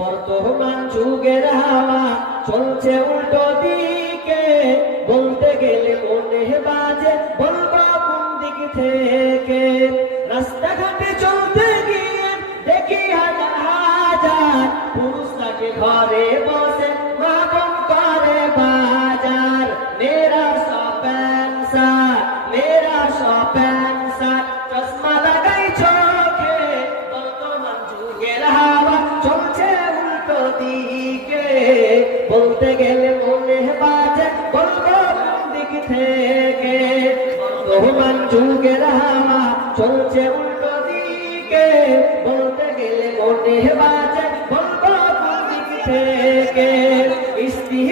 বর্তমান যুগের হাওয়া চলছে উল্টো দিকে, বলতে গেলে মনে বাজে বলবো কোন দিক থেকে। রাস্তাঘাটে চলতে গিয়ে দেখি হাজার হাজার পুরুষ তাকে ঘরে বসে মা বোন করে বাজার। মেরা সপেন্সার, মেরা সপেন্সার, চশমা লাগাই চোখে, বর্তমান যুগের হাওয়া চলছে উল্টো দিকে, বলতে গেলে মনে বাজে বলবো কোন দিক থেকে। বর্তমান যুগের হাওয়া চলছে উল্টো দিকে, বলতে গেলে মনে বাজে বলবো কোন দিক থেকে। স্ত্রী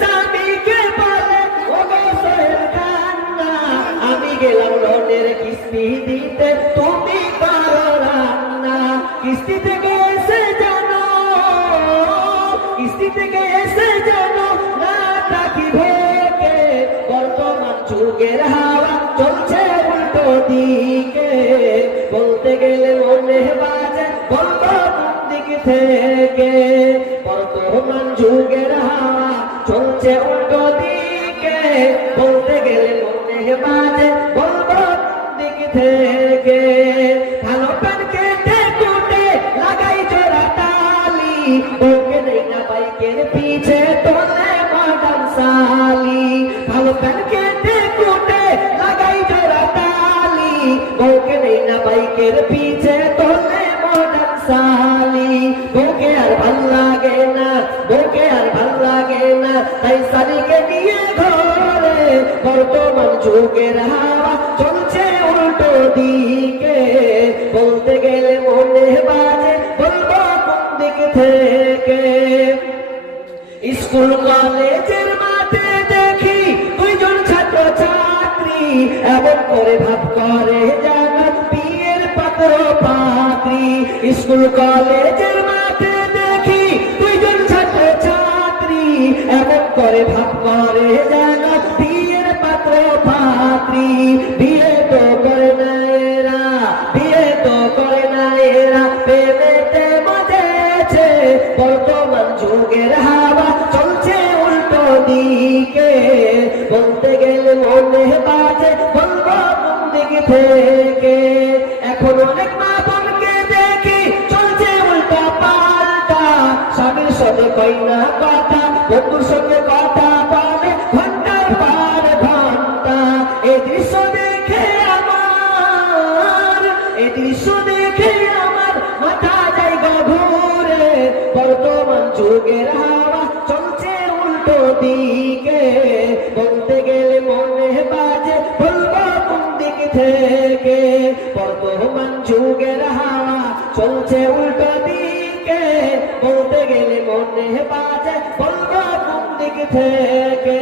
স্বামীকে বলে ও গো সোহেল কান্না, আমি গেলাম লোনের কিস্তি দিতে, তুমি পারো রান্না। কিস্তি থেকে এসে জানো, কিস্তি থেকে এসে জানো না থাকি ভোগে, বর্তমান যুগের হাওয়া চলছে উল্টো দিকে, বলতে গেলে মনে বাজে বলবো কোন দিক থেকে। বর্তমান যুগের হাওয়া চলছে উল্টো দিকে, বলতে গেলে মনে বাজে বলবো কোন দিক থেকে। ভালো প্যান কেটে কুটে লাগাই জোড়া তালি, ওকে নেই না বাইকের পিছে তোলে মডার্ন সালি। ভালো প্যান কেটে কুটে লাগাই জোড়া তালি, ওকে নেই না বাইকের পিছে তোলে মডার্ন সালি। ওকে আর ভাল লাগে না, ওকে আর ভাল লাগে না, তাই সালিকে নিয়ে ঘরে, বর্তমান যুগের হাওয়া চলছে উল্টো দিকে, বলতে গেলে মনে বাজে বলবো কোন দিক থেকে। স্কুল কলেজের মাঠে দেখি দুইজন ছাত্র ছাত্রী, এমন করে ভাব করে যেন বিয়ের পাত্র পাত্রী। স্কুল কলেজের মাঠে দেখি দুইজন ছাত্র ছাত্রী, এমন করে ভাব করে যেন বিয়ের পাত্র পাত্রী। বিয়ে তো করে না এরা, বিয়ে তো করে না এরা, প্রেমেতে মজেছে, বর্তমান যুগের হাওয়া চলছে উল্টো দিকে, বলতে গেলে মনে বাজে বলবো কোন দিক থেকে। এখন অনেক মা বোনকে দেখি চলছে উল্টা পাল্টা, স্বামীর সাথে কই না কথা, বন্ধুর সঙ্গে কথা বলে ঘন্টার পর ঘন্টা। এই দৃশ্য দেখে আমার, এই দৃশ্য দেখে আমার মাথা জায়গা ঘুরে, বর্তমান যুগের হাওয়া চলছে উল্টো দিকে, বলতে গেলে মনে বাজে বলবো কোন দিক থেকে। বর্তমান যুগের হাওয়া চলছে উল্টো দিকে, বলতে গেলে মনে বাজে বলবো কোন দিক থেকে।